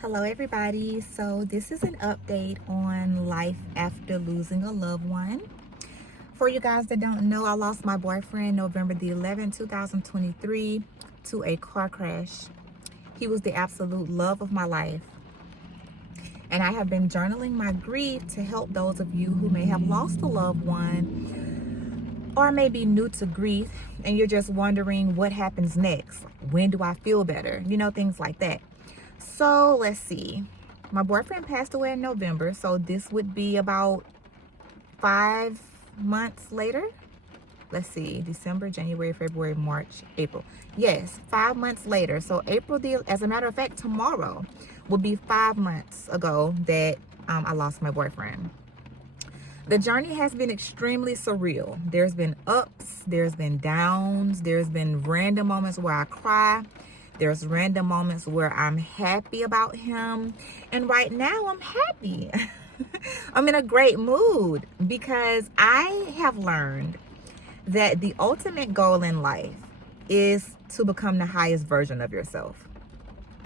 Hello, everybody. So, this is an update on life after losing a loved one. For you guys that don't know, I lost my boyfriend November the 11th, 2023, to a car crash. He was the absolute love of my life. And I have been journaling my grief to help those of you who may have lost a loved one or may be new to grief and you're just wondering what happens next. When do I feel better? Things like that. So let's see. My boyfriend passed away in November, so this would be about 5 months later. Let's see, December, January, February, March, April. Yes, 5 months later. So as a matter of fact, tomorrow will be 5 months ago that I lost my boyfriend. The journey has been extremely surreal. There's been ups, there's been downs, there's been random moments where I cry. There's random moments where I'm happy about him. And right now I'm happy. I'm in a great mood because I have learned that the ultimate goal in life is to become the highest version of yourself.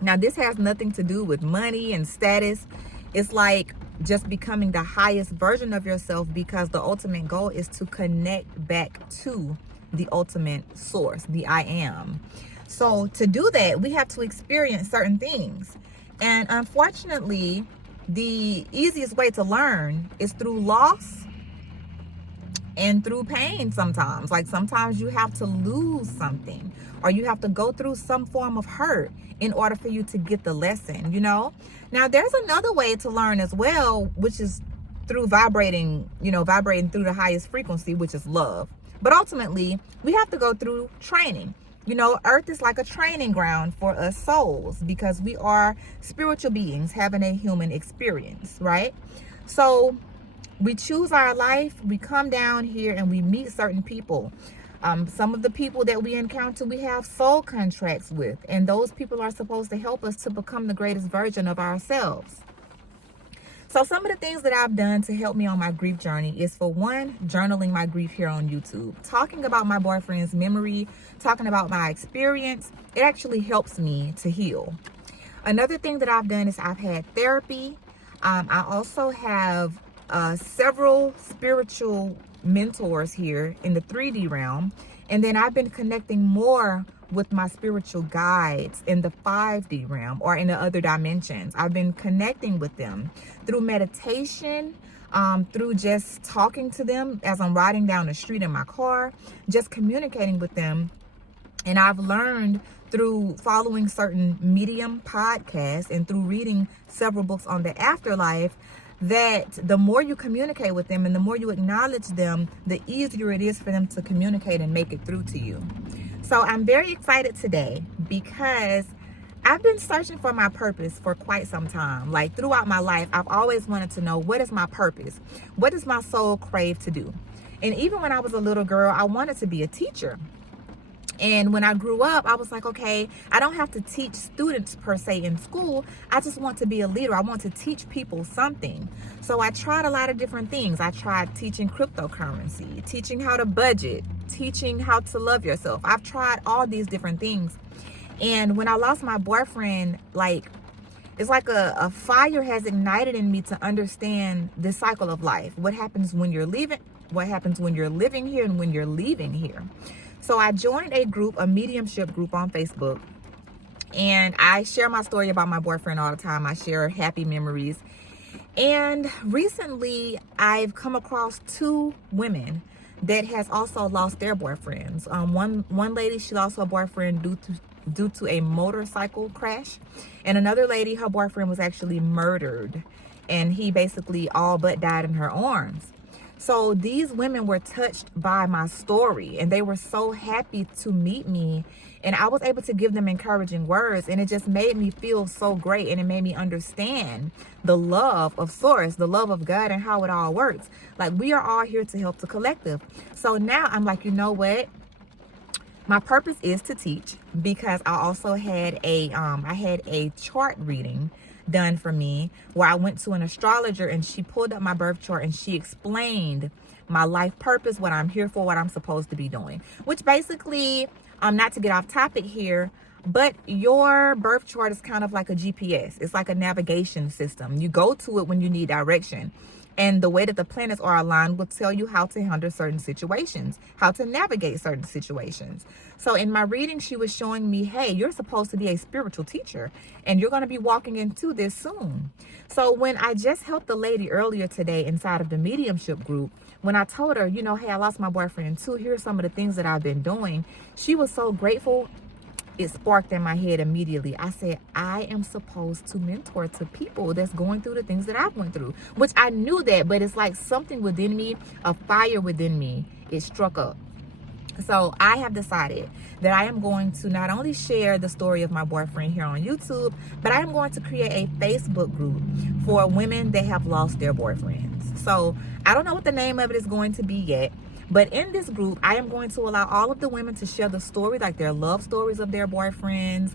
Now, this has nothing to do with money and status. It's like just becoming the highest version of yourself because the ultimate goal is to connect back to the ultimate source, the I am. So to do that, we have to experience certain things. And unfortunately, the easiest way to learn is through loss and through pain sometimes. Like sometimes you have to lose something or you have to go through some form of hurt in order for you to get the lesson, Now, there's another way to learn as well, which is through vibrating through the highest frequency, which is love. But ultimately, we have to go through training. Earth is like a training ground for us souls because we are spiritual beings having a human experience, right? So we choose our life, we come down here and we meet certain people. Some of the people that we encounter, we have soul contracts with, and those people are supposed to help us to become the greatest version of ourselves. So some of the things that I've done to help me on my grief journey is, for one, journaling my grief here on YouTube. Talking about my boyfriend's memory, talking about my experience, it actually helps me to heal. Another thing that I've done is I've had therapy. I also have several spiritual mentors here in the 3D realm. And then I've been connecting more with my spiritual guides in the 5D realm or in the other dimensions. I've been connecting with them through meditation, through just talking to them as I'm riding down the street in my car, just communicating with them. And I've learned through following certain Medium podcasts and through reading several books on the afterlife that the more you communicate with them and the more you acknowledge them, the easier it is for them to communicate and make it through to you. So I'm very excited today because I've been searching for my purpose for quite some time. Like throughout my life, I've always wanted to know, what is my purpose? What does my soul crave to do? And even when I was a little girl, I wanted to be a teacher. And when I grew up, I was like, okay, I don't have to teach students per se in school. I just want to be a leader. I want to teach people something. So I tried a lot of different things. I tried teaching cryptocurrency, teaching how to budget, teaching how to love yourself. I've tried all these different things. And when I lost my boyfriend, it's like a fire has ignited in me to understand this cycle of life. What happens when you're leaving? What happens when you're living here and when you're leaving here? So I joined a mediumship group on Facebook, and I share my story about my boyfriend all the time. I share happy memories. And recently I've come across two women that has also lost their boyfriends. One lady, she lost her boyfriend due to a motorcycle crash. And another lady, her boyfriend was actually murdered, and he basically all but died in her arms. So these women were touched by my story, and they were so happy to meet me, and I was able to give them encouraging words, and it just made me feel so great, and it made me understand the love of Source, the love of God, and how it all works. Like, we are all here to help the collective. So now I'm like, you know what? My purpose is to teach, because I also had a chart reading done for me where I went to an astrologer and she pulled up my birth chart and she explained my life purpose, what I'm here for, what I'm supposed to be doing, which basically, not to get off topic here, But your birth chart is kind of like a GPS. It's like a navigation system. You go to it when you need direction. And the way that the planets are aligned will tell you how to handle certain situations, how to navigate certain situations. So in my reading, she was showing me, hey, you're supposed to be a spiritual teacher and you're going to be walking into this soon. So when I just helped the lady earlier today inside of the mediumship group, when I told her, you know, hey, I lost my boyfriend too, here's some of the things that I've been doing, she was so grateful. It sparked in my head immediately. I said, I am supposed to mentor to people that's going through the things that I've went through, which I knew that, but it's like something within me, a fire within me, it struck up. So I have decided that I am going to not only share the story of my boyfriend here on YouTube, but I am going to create a Facebook group for women that have lost their boyfriends. So I don't know what the name of it is going to be yet. But in this group, I am going to allow all of the women to share the story, like their love stories of their boyfriends,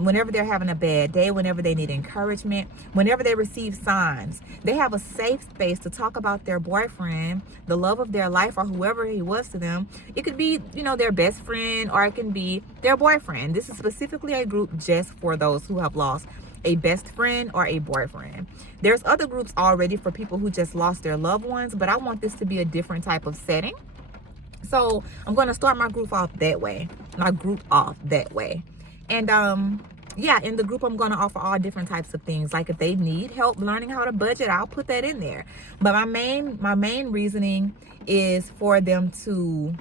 whenever they're having a bad day, whenever they need encouragement, whenever they receive signs. They have a safe space to talk about their boyfriend, the love of their life, or whoever he was to them. It could be, you know, their best friend, or it can be their boyfriend. This is specifically a group just for those who have lost a best friend or a boyfriend. There's other groups already for people who just lost their loved ones, but I want this to be a different type of setting. So I'm going to start my group off that way. And yeah, in the group, I'm going to offer all different types of things. Like if they need help learning how to budget, I'll put that in there. But my main reasoning is for them to,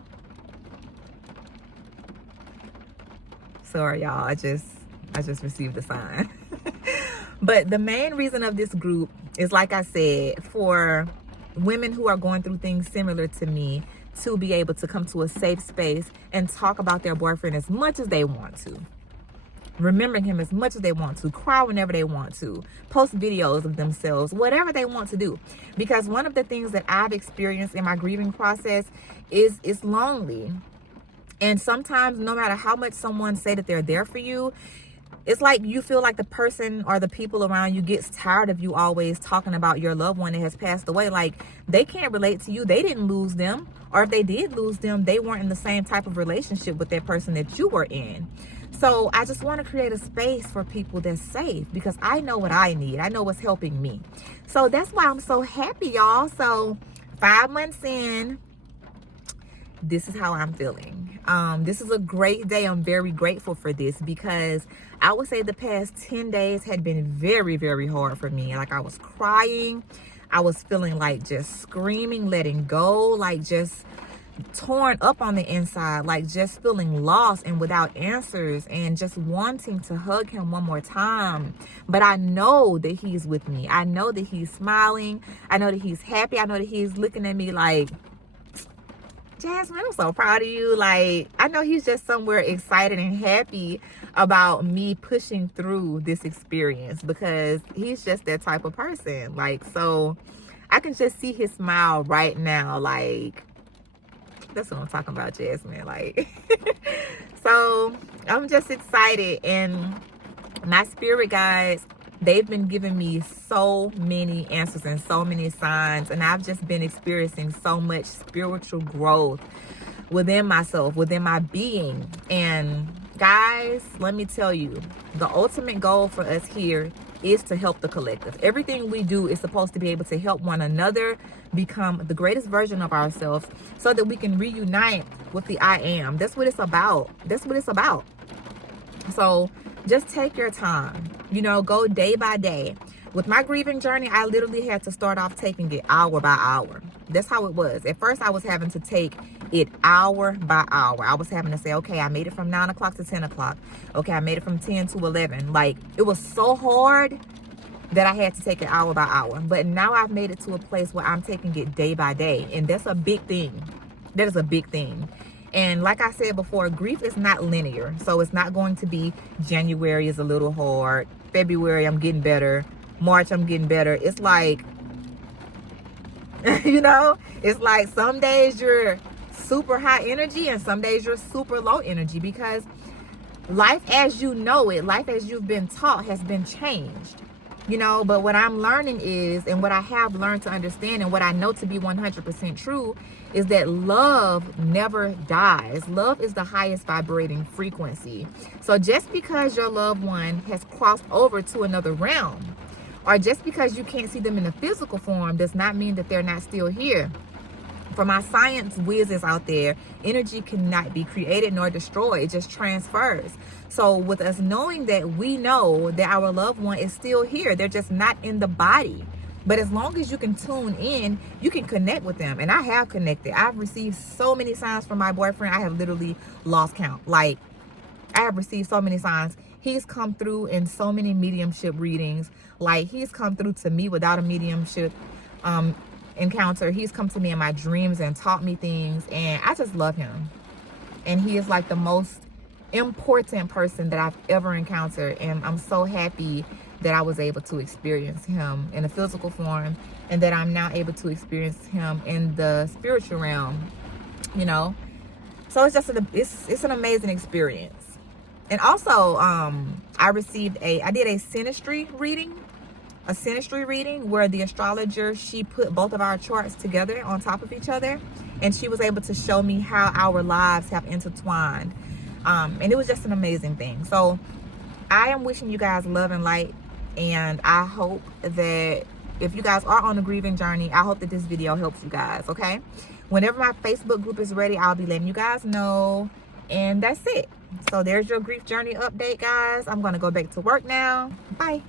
sorry y'all, I just received a sign. But the main reason of this group is, like I said, for women who are going through things similar to me to be able to come to a safe space and talk about their boyfriend as much as they want to. Remembering him as much as they want to, cry whenever they want to, post videos of themselves, whatever they want to do. Because one of the things that I've experienced in my grieving process is it's lonely. And sometimes no matter how much someone say that they're there for you, it's like you feel like the person or the people around you gets tired of you always talking about your loved one that has passed away. Like they can't relate to you. They didn't lose them. Or if they did lose them, they weren't in the same type of relationship with that person that you were in. So I just want to create a space for people that's safe because I know what I need. I know what's helping me. So that's why I'm so happy, y'all. So 5 months in, this is how I'm feeling. This is a great day. I'm very grateful for this because I would say the past 10 days had been very, very hard for me. Like I was crying. I was feeling like just screaming, letting go, like just torn up on the inside, like just feeling lost and without answers and just wanting to hug him one more time. But I know that he's with me. I know that he's smiling. I know that he's happy. I know that he's looking at me like, Jasmine, I'm so proud of you. Like, I know he's just somewhere excited and happy about me pushing through this experience because he's just that type of person. Like, so I can just see his smile right now. Like, that's what I'm talking about, Jasmine. Like, so I'm just excited. And my spirit guides, they've been giving me so many answers and so many signs. And I've just been experiencing so much spiritual growth within myself, within my being. And guys, let me tell you, the ultimate goal for us here is to help the collective. Everything we do is supposed to be able to help one another become the greatest version of ourselves so that we can reunite with the I am. That's what it's about. That's what it's about. So just take your time, you know, go day by day. With my grieving journey, I literally had to start off taking it hour by hour. That's how it was. At first, I was having to take it hour by hour. I was having to say, okay, I made it from 9 o'clock to 10 o'clock. Okay, I made it from 10 to 11. Like, it was so hard that I had to take it hour by hour. But now I've made it to a place where I'm taking it day by day. And that's a big thing. That is a big thing. And like I said before, grief is not linear. So it's not going to be January is a little hard. February, I'm getting better. March, I'm getting better. It's like, you know, it's like some days you're super high energy and some days you're super low energy because life as you know it, life as you've been taught has been changed. you know. But what I'm learning is, and what I have learned to understand, and what I know to be 100% true, is that love never dies. Love is the highest vibrating frequency. So just because your loved one has crossed over to another realm, or just because you can't see them in a physical form, does not mean that they're not still here. For my science whizzes out there, energy cannot be created nor destroyed. It just transfers. So with us knowing that, we know that our loved one is still here. They're just not in the body. But as long as you can tune in, you can connect with them. And I have connected. I've received so many signs from my boyfriend. I have literally lost count. Like, I have received so many signs. He's come through in so many mediumship readings. Like, he's come through to me without a mediumship encounter. He's come to me in my dreams and taught me things, and I just love him. And he is like the most important person that I've ever encountered, and I'm so happy that I was able to experience him in a physical form, and that I'm now able to experience him in the spiritual realm, you know. So it's just it's an amazing experience. And also I did a synastry reading where the astrologer, she put both of our charts together on top of each other, and she was able to show me how our lives have intertwined, and it was just an amazing thing. So I am wishing you guys love and light, and I hope that if you guys are on a grieving journey, I hope that this video helps you guys. Okay, whenever my Facebook group is ready, I'll be letting you guys know. And that's it. So there's your grief journey update, guys. I'm gonna go back to work now. Bye.